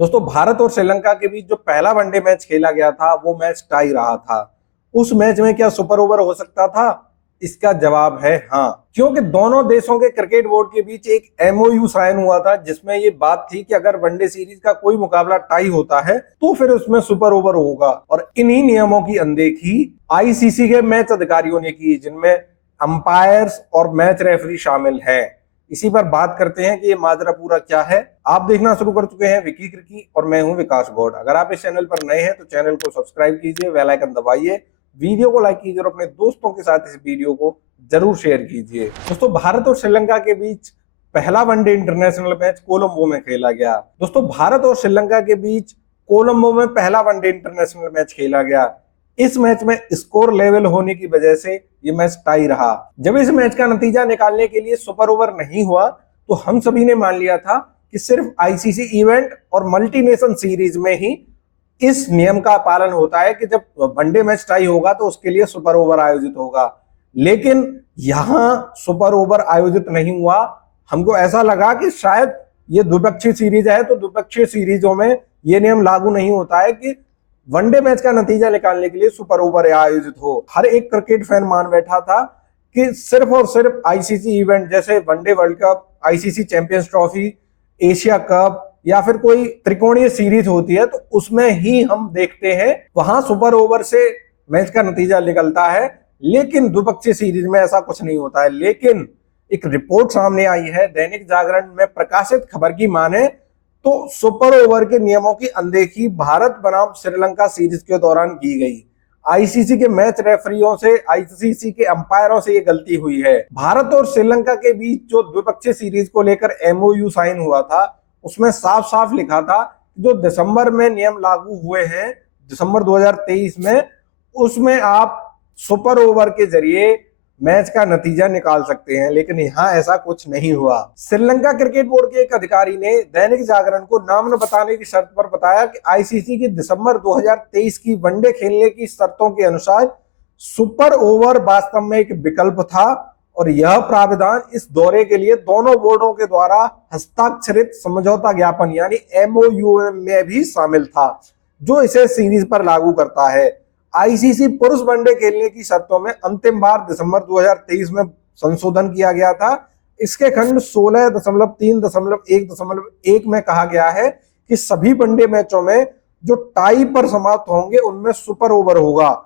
दोस्तों, भारत और श्रीलंका के बीच जो पहला वनडे मैच खेला गया था वो मैच टाई रहा था। उस मैच में क्या सुपर ओवर हो सकता था? इसका जवाब है हाँ, क्योंकि दोनों देशों के क्रिकेट बोर्ड के बीच एक एमओयू साइन हुआ था जिसमें ये बात थी कि अगर वनडे सीरीज का कोई मुकाबला टाई होता है तो फिर उसमें सुपर ओवर होगा। और इन्हीं नियमों की अनदेखी आईसीसी के मैच अधिकारियों ने की, जिनमें अंपायर्स और मैच रेफरी शामिल हैं। इसी पर बात करते हैं कि ये माजरा पूरा क्या है। आप देखना शुरू कर चुके हैं विकी क्रिकी और मैं हूं विकास गौड़। अगर आप इस चैनल पर नए हैं तो चैनल को सब्सक्राइब कीजिए, बेल आइकन दबाइए, वीडियो को लाइक कीजिए और अपने दोस्तों के साथ इस वीडियो को जरूर शेयर कीजिए। दोस्तों, भारत और श्रीलंका के बीच पहला वनडे इंटरनेशनल मैच कोलंबो में खेला गया। दोस्तों, भारत और श्रीलंका के बीच कोलंबो में पहला वनडे इंटरनेशनल मैच खेला गया। इस मैच में स्कोर लेवल होने की वजह से ये मैच टाई रहा। जब इस मैच का नतीजा निकालने के लिए सुपर ओवर नहीं हुआ तो हम सभी ने मान लिया था कि सिर्फ आईसीसी इवेंट और मल्टीनेशन सीरीज में ही इस नियम का पालन होता है कि जब वनडे मैच टाई होगा तो उसके लिए सुपर ओवर आयोजित होगा। लेकिन यहां सुपर ओवर आयोजित नहीं हुआ। हमको ऐसा लगा कि शायद ये द्विपक्षीय सीरीज है तो द्विपक्षीय सीरीजों में ये नियम लागू नहीं होता है कि वनडे मैच का नतीजा निकालने के लिए सुपर ओवर आयोजित हो। हर एक क्रिकेट फैन मान बैठा था कि सिर्फ और सिर्फ आईसीसी इवेंट जैसे one day world cup, ICC champions trophy, Asia cup या फिर कोई त्रिकोणीय सीरीज होती है तो उसमें ही हम देखते हैं, वहां सुपर ओवर से मैच का नतीजा निकलता है। लेकिन द्विपक्षीय सीरीज में ऐसा कुछ नहीं होता है। लेकिन एक रिपोर्ट सामने आई है दैनिक जागरण में प्रकाशित खबर की माने तो सुपर ओवर के नियमों की अनदेखी भारत बनाम श्रीलंका सीरीज के दौरान की गई। आईसीसी के मैच रेफरियों से, आईसीसी के अंपायरों से ये गलती हुई है। भारत और श्रीलंका के बीच जो द्विपक्षीय सीरीज को लेकर एमओयू साइन हुआ था उसमें साफ साफ लिखा था जो दिसंबर में नियम लागू हुए हैं, दिसंबर 2023 में, उसमें आप सुपर ओवर के जरिए मैच का नतीजा निकाल सकते हैं। लेकिन यहां ऐसा कुछ नहीं हुआ। श्रीलंका क्रिकेट बोर्ड के एक अधिकारी ने दैनिक जागरण को नाम न बताने की शर्त पर बताया कि आईसीसी की दिसंबर 2023 की वनडे खेलने की शर्तों के अनुसार सुपर ओवर वास्तव में एक विकल्प था और यह प्रावधान इस दौरे के लिए दोनों बोर्डों के द्वारा हस्ताक्षरित समझौता ज्ञापन यानी एमओयू में भी शामिल था, जो इसे सीरीज पर लागू करता है। आईसीसी पुरुष वनडे खेलने की शर्तों में अंतिम बार दिसंबर 2023 में संशोधन किया गया था। इसके खंड 16.3.1.1 में कहा गया है कि सभी वनडे मैचों में जो टाई पर समाप्त होंगे उनमें सुपर ओवर होगा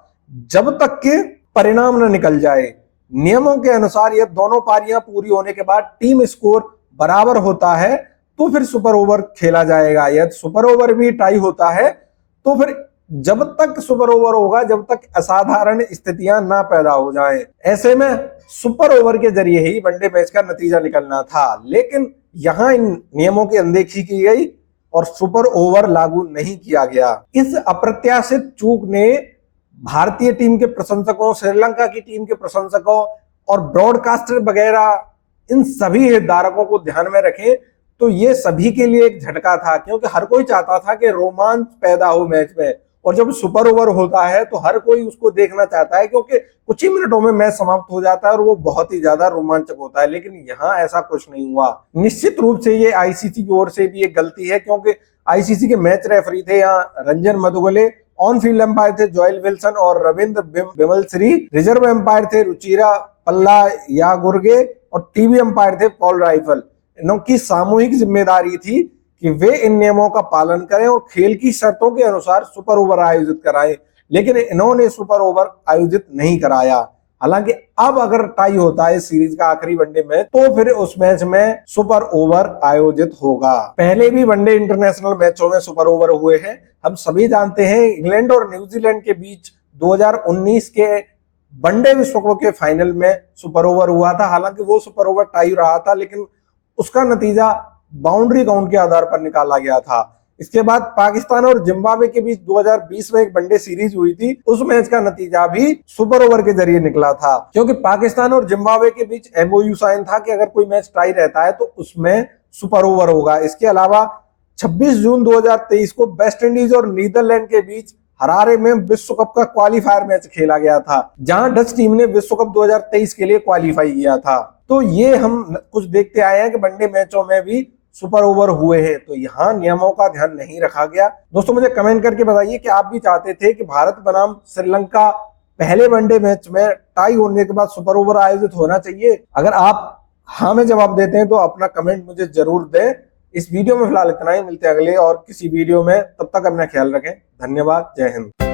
जब तक के परिणाम न निकल जाए। नियमों के अनुसार यह दोनों पारियां पूरी होने के बाद टीम स्कोर बराबर होता है तो फिर सुपर ओवर खेला जाएगा। यदि सुपर ओवर भी टाई होता है तो फिर जब तक सुपर ओवर होगा जब तक असाधारण स्थितियां ना पैदा हो जाएं। ऐसे में सुपर ओवर के जरिए ही वनडे मैच का नतीजा निकलना था। लेकिन यहां इन नियमों की अनदेखी की गई और सुपर ओवर लागू नहीं किया गया। इस अप्रत्याशित चूक ने भारतीय टीम के प्रशंसकों, श्रीलंका की टीम के प्रशंसकों और ब्रॉडकास्टर वगैरह इन सभी हितधारकों को ध्यान में रखें तो ये सभी के लिए एक झटका था, क्योंकि हर कोई चाहता था कि रोमांच पैदा हो मैच में। और जब सुपर ओवर होता है तो हर कोई उसको देखना चाहता है क्योंकि कुछ ही मिनटों में मैच समाप्त हो जाता है और वो बहुत ही ज्यादा रोमांचक होता है। लेकिन यहाँ ऐसा कुछ नहीं हुआ। निश्चित रूप से ये आईसीसी की ओर से भी एक गलती है, क्योंकि आईसीसी के मैच रेफरी थे यहाँ रंजन मधुगले, ऑन फील्ड एम्पायर थे जोएल विल्सन और रविंद्र बिमलश्री, रिजर्व एम्पायर थे रुचिरा पल्ला यागुर्गे और टीवी एम्पायर थे पॉल राइफल। इनकी सामूहिक जिम्मेदारी थी कि वे इन नियमों का पालन करें और खेल की शर्तों के अनुसार सुपर ओवर आयोजित कराएं। लेकिन इन्होंने सुपर ओवर आयोजित नहीं कराया। हालांकि अब अगर टाई होता है सीरीज का आखिरी वनडे में तो फिर उस मैच में सुपर ओवर आयोजित होगा। पहले भी वनडे इंटरनेशनल मैचों में सुपर ओवर हुए हैं। हम सभी जानते हैं इंग्लैंड और न्यूजीलैंड के बीच 2019 के वनडे विश्व कप के फाइनल में सुपर ओवर हुआ था। हालांकि वो सुपर ओवर टाई रहा था लेकिन उसका नतीजा बाउंड्री काउंट के आधार पर निकाला गया था। इसके बाद पाकिस्तान और जिम्बाब्वे के बीच 2020 में एक वनडे सीरीज हुई थी। उस मैच का नतीजा भी सुपर ओवर के जरिए निकला था, क्योंकि पाकिस्तान और जिम्बाब्वे के बीच एमओयू साइन था कि अगर कोई मैच टाई रहता है तो उसमें सुपर ओवर होगा। इसके अलावा 26 जून 2023 को वेस्ट इंडीज और नीदरलैंड के बीच हरारे में विश्व कप का क्वालिफायर मैच खेला गया था, जहां डच टीम ने विश्व कप 2023 के लिए क्वालिफाई किया था। तो ये हम कुछ देखते आए हैं कि वनडे मैचों में भी सुपर ओवर हुए हैं, तो यहाँ नियमों का ध्यान नहीं रखा गया। दोस्तों मुझे कमेंट करके बताइए कि आप भी चाहते थे कि भारत बनाम श्रीलंका पहले वनडे मैच में टाई होने के बाद सुपर ओवर आयोजित होना चाहिए? अगर आप हाँ में जवाब देते हैं तो अपना कमेंट मुझे जरूर दें। इस वीडियो में फिलहाल इतना ही, मिलते हैं अगले और किसी वीडियो में, तब तक अपना ख्याल रखें। धन्यवाद, जय हिंद।